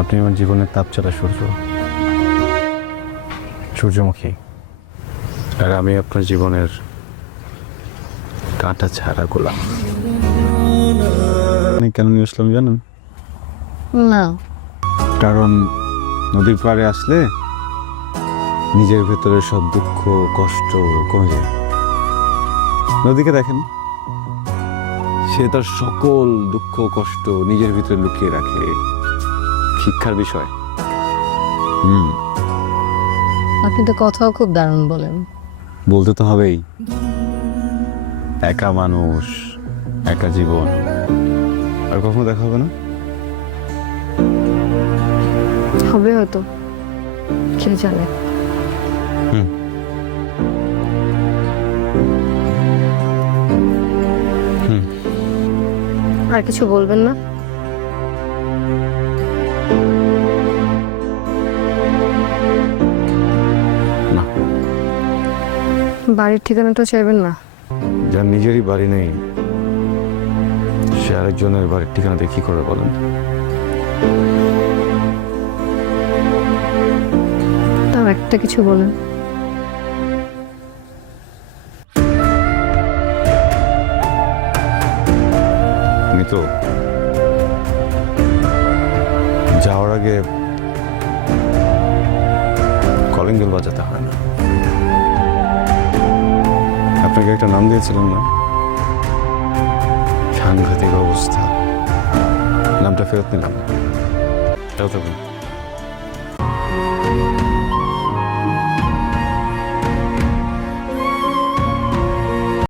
আপনি আমার জীবনের তাপচালা সূর্য। সূর্যমুখী। আর আমি আপনার জীবনের কাঁটা ছাড়া গোলাম। আপনি কেন নিয়ে আসলাম জানেন? না। কারণ নদীর পাড়ে আসলে নিজের ভেতরে সব দুঃখ কষ্ট কমে যায়। নদীকে দেখেন। সে তার সকল দুঃখ কষ্ট নিজের ভিতরে লুকিয়ে রাখে। শিক্ষার বিষয়। হুম। আপনি তো কথাও খুব দারুণ বলেন। বলতে তো হবেই। একা মানুষ একা জীবন। আর কখনো দেখা হবে না? হবে হয়তো। কে জানে? হুম। হুম। আর কিছু বলবেন না? বাড়ির ঠিকানাটা চাইবেন না? যার নিজেরই বাড়ি নেই সে আরেকজনের বাড়ির ঠিকানাতে কি করে বলেন? তাও একটা কিছু বলেন। আমি তো যাওয়ার আগে কলিং বেল বাজাতে হয় না। আপনাকে একটা নাম দিয়েছিলাম না? সাংঘাতিক অবস্থা। নামটা ফেরত নিলাম। তাও থাকুন